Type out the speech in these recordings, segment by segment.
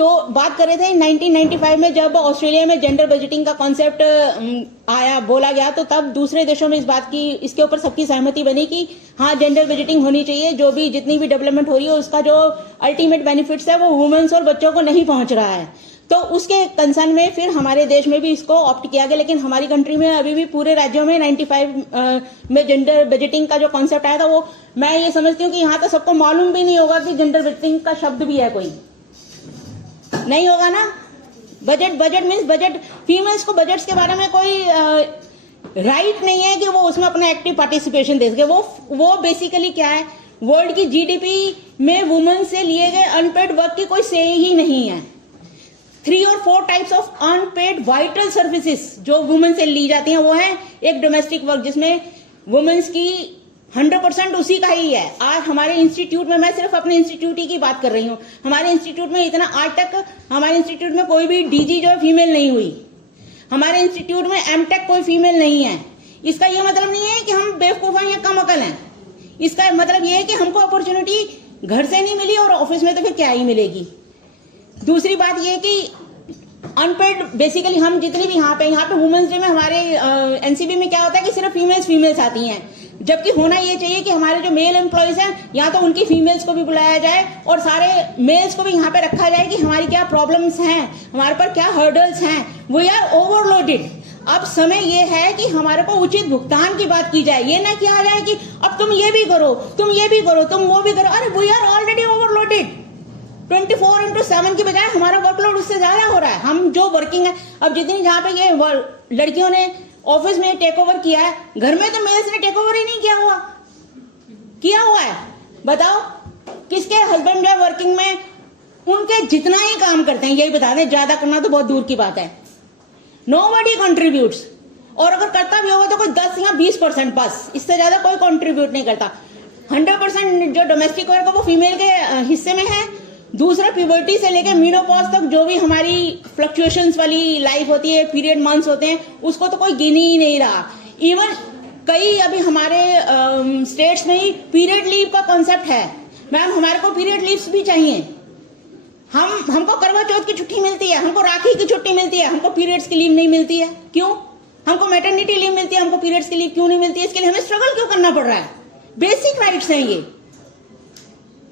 तो बात कर रहे थे 1995 में जब ऑस्ट्रेलिया में जेंडर बजटिंग का कॉन्सेप्ट आया, बोला गया, तो तब दूसरे देशों में इस बात की, इसके ऊपर सबकी सहमति बनी कि हाँ जेंडर बजटिंग होनी चाहिए। जो भी जितनी भी डेवलपमेंट हो रही है उसका जो अल्टीमेट बेनिफिट्स है वो वुमेन्स और बच्चों को नहीं पहुंच रहा है। तो उसके कंसर्न में फिर हमारे देश में भी इसको ऑप्ट किया गया। लेकिन हमारी कंट्री में अभी भी पूरे राज्यों में 95 में जेंडर बजटिंग का जो कॉन्सेप्ट आया था वो मैं ये समझती हूँ कि यहाँ तो सबको मालूम भी नहीं होगा कि जेंडर बजटिंग का शब्द भी है, कोई नहीं होगा ना। बजट मीन्स बजट, फीमेल्स को बजट्स के बारे में कोई राइट नहीं है कि वो उसमें अपना एक्टिव पार्टिसिपेशन दे सके। वो बेसिकली क्या है, वर्ल्ड की जीडीपी में वुमेन से लिए गए अनपेड वर्क की कोई से ही नहीं है। 3 और 4 types of unpaired vital services जो वुमेन से ली जाती हैं वो है एक डोमेस्टिक वर्क जिसमें वुमेन्स की 100% उसी का ही है। आज हमारे इंस्टीट्यूट में, मैं सिर्फ अपने इंस्टीट्यूट ही की बात कर रही हूँ, हमारे इंस्टीट्यूट में इतना आज तक हमारे इंस्टीट्यूट में कोई भी डीजी जो है फीमेल नहीं हुई। हमारे इंस्टीट्यूट में एमटेक कोई फीमेल नहीं है। इसका यह मतलब नहीं है कि हम बेवकूफ हैं या कम अकल हैं। इसका मतलब यह है कि हमको अपॉर्चुनिटी घर से नहीं मिली और ऑफिस में तो फिर क्या ही मिलेगी। दूसरी बात यह कि अनपेड, बेसिकली हम जितनी भी यहाँ पे वुमेन्स डे में हमारे एनसीबी में क्या होता है कि सिर्फ फीमेल्स आती हैं, जबकि होना ये चाहिए कि हमारे जो मेल एम्प्लॉयज हैं या तो उनकी फीमेल्स को भी बुलाया जाए और सारे मेल्स को भी यहाँ पे रखा जाए कि हमारी क्या प्रॉब्लम्स हैं, हमारे पर क्या हर्डल्स हैं। We are overloaded. अब समय ये है कि हमारे को उचित भुगतान की बात की जाए, ये ना किया जाए कि अब तुम ये भी करो, तुम ये भी करो, तुम वो भी करो। अरे वी आर ऑलरेडी ओवरलोडेड। 24/7 की बजाय हमारा वर्कलोड उससे ज्यादा हो रहा है। हम जो वर्किंग है, अब जितनी जहाँ पे ये लड़कियों ने ऑफिस में टेक ओवर किया है, घर में तो मेल्स ने टेक ओवर ही नहीं किया हुआ है। बताओ किसके हस्बैंड जो वर्किंग में उनके जितना ही काम करते हैं, यही बता दें, ज्यादा करना तो बहुत दूर की बात है। नोबडी कंट्रीब्यूट्स, और अगर करता भी होगा तो कोई 10 या 20% बस, इससे ज्यादा कोई कंट्रीब्यूट नहीं करता। 100% जो डोमेस्टिक वर्क है वो फीमेल के हिस्से में है। दूसरा, प्यूबर्टी से लेकर मीनोपॉज तक जो भी हमारी फ्लक्चुएशंस वाली लाइफ होती है, पीरियड मंथ्स होते हैं, उसको तो कोई गिन ही नहीं रहा। इवन कई अभी हमारे स्टेट्स में ही पीरियड लीव का कॉन्सेप्ट है। मैम हमारे को पीरियड लीव्स भी चाहिए। हमको करवा चौथ की छुट्टी मिलती है, हमको राखी की छुट्टी मिलती है, हमको पीरियड्स की लीव नहीं मिलती है। क्यों? हमको मैटरनिटी लीव मिलती है, हमको पीरियड्स की लीव क्यों नहीं मिलती है? इसके लिए हमें स्ट्रगल क्यों करना पड़ रहा है? बेसिक राइट्स हैं ये।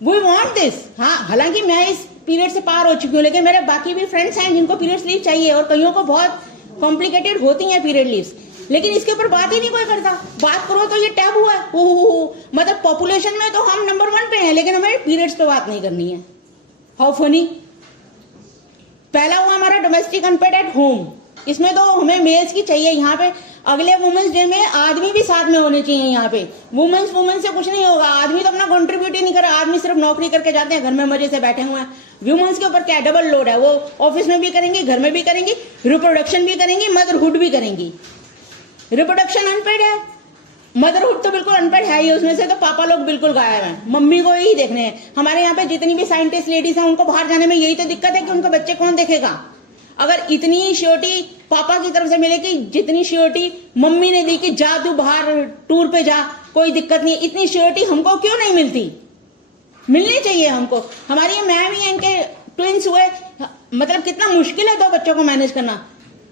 We want this. हाँ, हालांकि मैं इस पीरियड से पार हो चुकी हूँ, लेकिन मेरे बाकी भी फ्रेंड्स हैं जिनको पीरियड्स लीव चाहिए और कईयों को बहुत कॉम्प्लिकेटेड होती हैं पीरियड लीव्स, लेकिन इसके ऊपर बात ही नहीं कोई करता। बात करो तो ये टैबू है। मतलब पॉपुलेशन में तो हम नंबर 1 पे हैं, लेकिन हमें पीरियड्स पे बात नहीं करनी है। How funny. पहला हुआ हमारा डोमेस्टिक अनपेड एट होम, इसमें तो हमें मेल्स की चाहिए। यहाँ पे अगले वुमेन्स डे में आदमी भी साथ में होने चाहिए। यहाँ पे वुमेन्स से कुछ नहीं होगा। आदमी तो अपना कंट्रीब्यूट ही नहीं कर रहा। आदमी सिर्फ नौकरी करके जाते हैं, घर में मजे से बैठे हुए हैं। वुमेन्स के ऊपर क्या डबल लोड है, वो ऑफिस में भी करेंगी, घर में भी करेंगी, रिप्रोडक्शन भी करेंगी, मदरहुड भी करेंगी। रिप्रोडक्शन अनपेड है, मदरहुड तो बिल्कुल अनपेड है ही। उसमें से तो पापा लोग बिल्कुल गायब हैं, मम्मी को ही देखने हैं। हमारे यहाँ पे जितनी भी साइंटिस्ट लेडीज हैं उनको बाहर जाने में यही तो दिक्कत है कि उनको बच्चे कौन देखेगा। अगर इतनी श्योरिटी पापा की तरफ से मिले कि जितनी श्योरिटी मम्मी ने दी कि जा तू बाहर टूर पे जा, कोई दिक्कत नहीं, इतनी श्योरिटी हमको क्यों नहीं मिलती? मिलनी चाहिए हमको। हमारी मैम ही इनके ट्विंस हुए, मतलब कितना मुश्किल है 2 बच्चों को मैनेज करना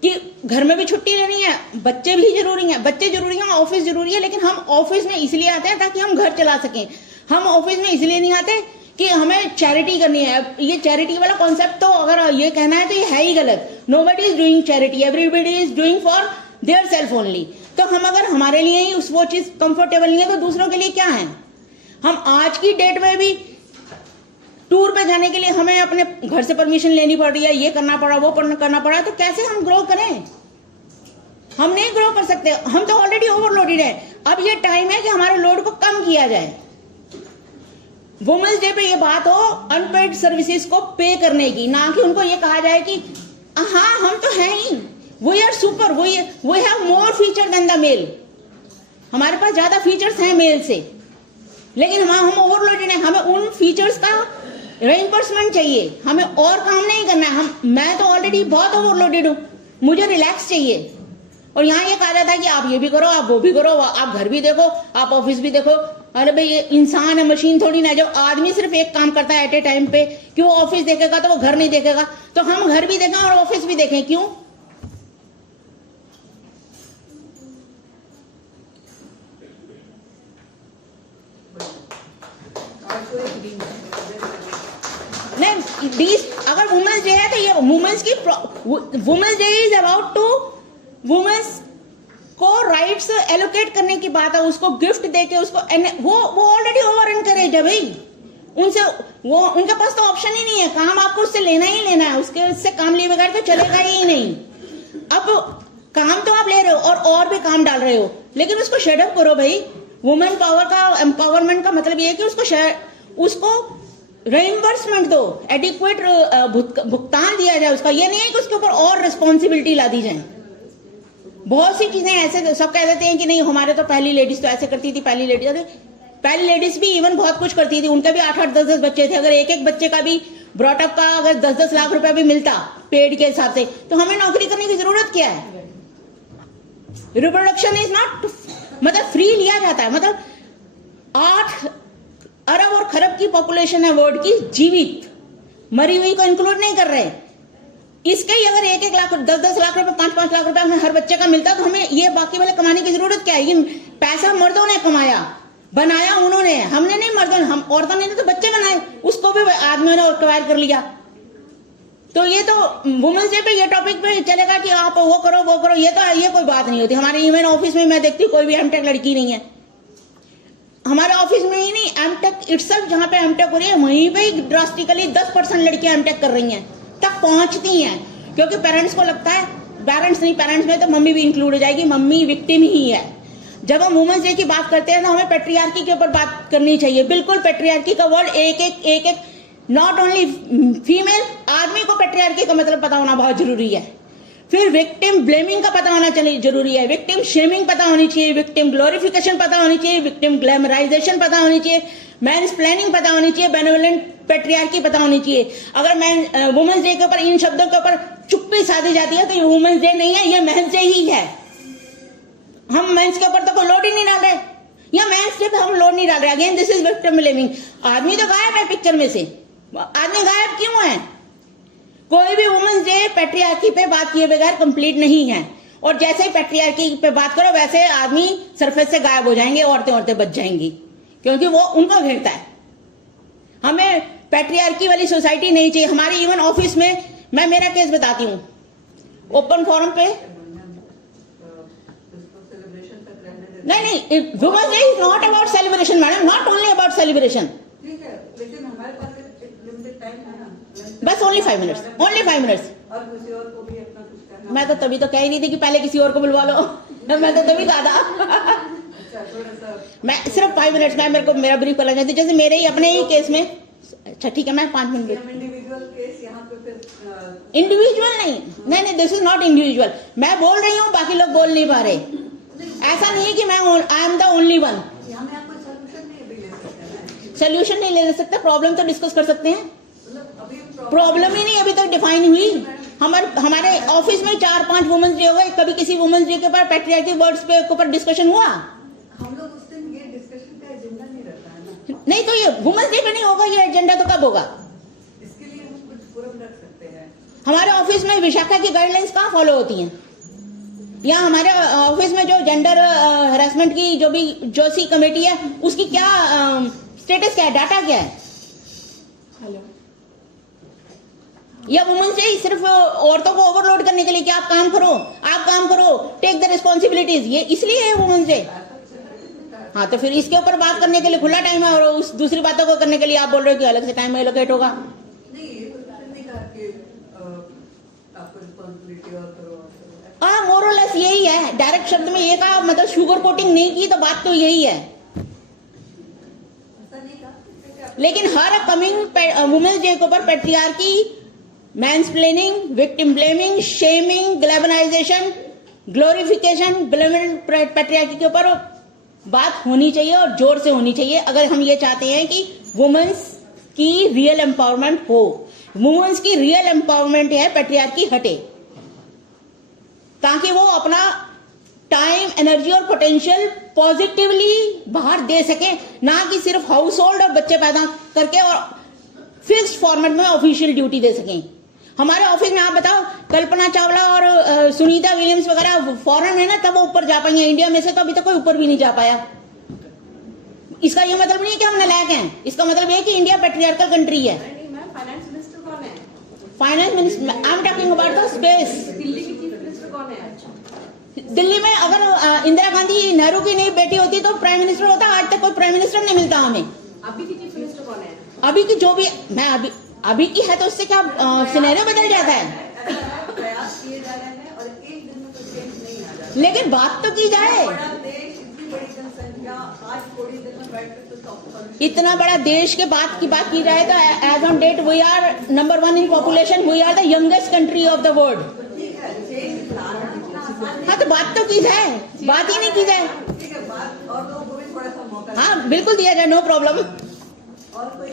कि घर में भी छुट्टी लेनी है, बच्चे भी जरूरी हैं, बच्चे जरूरी हैं, ऑफिस जरूरी है। लेकिन हम ऑफिस में इसलिए आते हैं ताकि हम घर चला सकें। हम ऑफिस में इसलिए नहीं आते कि हमें चैरिटी करनी है। ये चैरिटी वाला कॉन्सेप्ट तो अगर ये कहना है तो ये है ही गलत। Nobody is doing charity, everybody is doing for their self only. तो हम अगर हमारे लिए ही वो चीज कंफर्टेबल नहीं है तो दूसरों के लिए क्या है? हम आज की डेट में भी टूर पे जाने के लिए हमें अपने घर से परमिशन लेनी पड़ रही है, ये करना पड़ा, वो करना पड़ा, तो कैसे हम ग्रो करें? हम नहीं ग्रो कर सकते। हम तो ऑलरेडी ओवरलोडेड है। अब ये टाइम है कि हमारे लोड को कम किया जाए। वुमेन्स डे पे ये बात हो अनपेड सर्विसेज को पे करने की, ना कि उनको ये कहा जाए कि हाँ हम तो हैं ही, we are super, we have more feature than the male. हमारे पास ज्यादा फीचर्स हैं मेल से, लेकिन हम ओवरलोडेड हैं। हमें उन फीचर्स का रिइंबर्समेंट चाहिए, हमें और काम नहीं करना है। मैं तो ऑलरेडी बहुत ओवरलोडेड हूँ, मुझे रिलैक्स चाहिए। और यहाँ ये कहा जाता है कि आप ये भी करो, आप वो भी करो, आप घर भी देखो, आप ऑफिस भी देखो। अरे भाई ये इंसान है, मशीन थोड़ी ना। जब आदमी सिर्फ एक काम करता है एट ए टाइम पे, कि वो ऑफिस देखेगा तो वो घर नहीं देखेगा, तो हम घर भी देखें और ऑफिस भी देखें, क्यों? नहीं, अगर वुमेन्स डे है तो ये वुमेन्स की, womens day is about to womens को राइट्स एलोकेट करने की बात है, उसको गिफ्ट देके उसको, वो ऑलरेडी ओवर एनकरेज है भाई। उनसे वो, उनके पास तो ऑप्शन ही नहीं है, काम आपको उससे लेना ही लेना है, उससे काम लिए बगैर तो चलेगा ही नहीं। अब काम तो आप ले रहे हो और भी काम डाल रहे हो, लेकिन उसको शेडअप करो भाई। वुमेन पावर का, एम्पावरमेंट का मतलब ये है कि उसको रिइंबर्समेंट दो, एडिक्वेट भुगतान दिया जाए उसका। ये नहीं है कि उसके ऊपर और रिस्पॉन्सिबिलिटी ला दी जाए। बहुत सी चीजें ऐसे सब कह देते हैं कि नहीं हमारे तो पहली लेडीज तो ऐसे करती थी, पहली लेडीज भी इवन बहुत कुछ करती थी, उनके भी 8-8, 10-10 बच्चे थे। अगर एक बच्चे का भी ब्रॉटअप का अगर 10-10 लाख रुपया भी मिलता पेड के हिसाब से, तो हमें नौकरी करने की जरूरत क्या है? रिप्रोडक्शन इज नॉट, मतलब फ्री लिया जाता है। मतलब 8 अरब और खरब की पॉपुलेशन है वर्ल्ड की, जीवित, मरी हुई को इंक्लूड नहीं कर रहे। इसके ही अगर 1-1 लाख, 10-10 लाख रुपए, 5-5 लाख रुपए हमें हर बच्चे का मिलता, तो हमें ये बाकी वाले कमाने की जरूरत क्या है? ये पैसा मर्दों ने कमाया, बनाया उन्होंने, हमने नहीं, मर्दों ने, हम औरतों ने तो बच्चे बनाए, उसको भी आदमियों ने एक्वायर कर लिया। तो ये तो वुमेन्स डे पे ये टॉपिक पे चलेगा कि आप वो करो, ये कोई बात नहीं होती। हमारे इवन ऑफिस में मैं देखती हूँ कोई भी एमटेक लड़की नहीं है हमारे ऑफिस में ही नहीं, एमटेक इटसेल्फ जहां पे एमटेक हो रही है वहीं पे ड्रास्टिकली 10% लड़कियां एमटेक कर रही हैं, तक पहुंचती हैं। क्योंकि पेरेंट्स को लगता है, पेरेंट्स में तो मम्मी भी इंक्लूड हो जाएगी, मम्मी विक्टिम ही है। जब हम वुमेन्स डे की बात करते हैं तो हमें पेट्रियार्की के ऊपर बात करनी चाहिए। बिल्कुल पेट्रियार्की का वर्ड एक नॉट ओनली फीमेल, आदमी को पेट्रियार्की का मतलब पता होना बहुत जरूरी है। फिर विक्टिम ब्लेमिंग का पता होना जरूरी है, विक्टिम शेमिंग पता होनी चाहिए, विक्टिम ग्लोरिफिकेशन पता होनी चाहिए, विक्टिम ग्लैमराइजेशन पता होनी चाहिए, मेंस प्लानिंग पता होनी चाहिए, बेनेवोलेंट पेट्रियार्की पता होनी चाहिए। अगर वुमेन्स डे के ऊपर इन शब्दों के ऊपर चुप्पी साधी जाती है तो ये वुमेन्स डे नहीं है, ये मेंस डे ही है। हम मेंस के ऊपर तो कोई लोड ही नहीं डाल रहे, या मेंस डे पे हम लोड नहीं डाल रहे। Again this is victim blaming. आदमी तो गायब है पिक्चर में से, आदमी गायब क्यों है? कोई भी वुमेन्स डे पेट्रियार्की पे बात किए बगैर कंप्लीट नहीं है। और जैसे ही पेट्रियार्की पे बात करो वैसे आदमी सरफेस से गायब हो जाएंगे, औरतें बच जाएंगी, क्योंकि वो उनको घेरता है। हमें पेट्रियार्की वाली सोसाइटी नहीं चाहिए। हमारी इवन ऑफिस में, मैं मेरा केस बताती हूँ, ओपन फोरम पे, नहीं, women's day is not about celebration madam, not only about celebration. लेकिन हमारे पास लिमिटेड टाइम है ना, बस ओनली 5 मिनट्स, ओनली 5 मिनट्स। और किसी और को भी अपना कुछ करना। मैं तो तभी तो कह ही नहीं थी कि पहले किसी और को बुलवा लो मैं तो तभी कहा था मैं सिर्फ 5 मिनट्स में मेरे को मेरा ब्रीफ करना चाहती, जैसे मेरे ही अपने ही केस में। अच्छा ठीक है, मैं 5 मिनट। इंडिविजुअल केस यहाँ पे फिर इंडिविजुअल नहीं, दिस इज नॉट इंडिविजुअल। मैं बोल रही हूँ, बाकी लोग बोल नहीं पा रहे। ऐसा नहीं है कि मैं I am the only one. Solution नहीं ले सकते, प्रॉब्लम तो डिस्कस कर सकते हैं। प्रॉब्लम ही नहीं अभी तक डिफाइन हुई। हमारे ऑफिस में 4-5 वुमेन्स डे हो गए, कभी किसी वुमेन्स डे के ऊपर पेट्रियार्की वर्ड्स पे ऊपर डिस्कशन हुआ? हम लोग उस दिन ये डिस्कशन का एजेंडा नहीं रहता है ना। नहीं तो ये वुमेन्स डे पे नहीं होगा, ये एजेंडा तो कब होगा? इसके लिए हम कुछ फोरम रख सकते हैं। हमारे ऑफिस में विशाखा की गाइडलाइंस कहाँ फॉलो होती हैं? या हमारे ऑफिस में जो जेंडर हरासमेंट की जो सी कमेटी है उसकी क्या स्टेटस क्या है, डाटा क्या है? हेलो, या वुमेन्स डे सिर्फ औरतों को ओवरलोड करने के लिए कि आप काम करो, टेक द रिस्पॉन्सिबिलिटीज, ये इसलिए है वुमेन्स डे? हाँ, तो फिर इसके ऊपर बात करने के लिए खुला टाइम है, और उस दूसरी बातों को करने के लिए आप बोल रहे हो कि अलग से टाइम एलोकेट होगा। नहीं, ये नहीं कहा कि आपको रिस्पॉन्सिबिलिटी और करो। हाँ, मोरलेस यही है। डायरेक्ट शब्द में ये कहा, मतलब शुगर कोटिंग नहीं की, तो बात तो यही है। लेकिन हर कमिंग वुमेन्स डे के ऊपर patriarchy, mansplaining, victim blaming, shaming, glamorisation, glorification, patriarchy के ऊपर बात होनी चाहिए, और जोर से होनी चाहिए, अगर हम ये चाहते हैं कि वुमेन्स की रियल एम्पावरमेंट हो। वुमेन्स की रियल एम्पावरमेंट है पेट्रियार्की हटे, ताकि वो अपना टाइम, एनर्जी और पोटेंशियल पॉजिटिवली बाहर दे सके, ना कि सिर्फ हाउस होल्ड और बच्चे पैदा करके और फिक्स्ड फॉर्मेट में ऑफिशियल ड्यूटी दे सकें। हमारे ऑफिस में आप बताओ, कल्पना चावला और सुनीता विलियम्स वगैरह फॉरेन में ना, तब वो ऊपर जा पाएंगे। इंडिया में से तो अभी तक कोई ऊपर भी नहीं जा पाया। इसका ये मतलब नहीं है कि हम नालायक हैं, इसका मतलब ये है कि इंडिया पेट्रियार्कल कंट्री है। फाइनेंस मिनिस्टर कौन है? Finance minister, I am talking about the space. Delhi की चीफ मिनिस्टर कौन है? दिल्ली में अगर इंदिरा गांधी नेहरू की नहीं बेटी होती तो प्राइम मिनिस्टर होता। आज तक कोई प्राइम मिनिस्टर नहीं मिलता हमें। अभी की चीफ मिनिस्टर कौन है? अभी की जो भी, मैं अभी की है तो उससे क्या सिनेरियो बदल जाता है। प्रयास किए जा रहे हैं और एक दिन में कोई चेंज नहीं आ रहा। लेकिन बात तो की जाए। बड़ा देश, इतनी बड़ी जनसंख्या, आज थोड़ी देर में बैठ कर तो सॉल्व इतना बड़ा देश के बात की जाए तो age on date we are number 1 in population, we are the youngest country of the world. ठीक है, चेंज लाना इतना आसान हाँ तो बात तो की जाए, बात ही नहीं की जाए। नहीं। ठीक है, बात और लोगों को भी थोड़ा सा मौका हाँ बिल्कुल दिया जाए, नो प्रॉब्लम। और कोई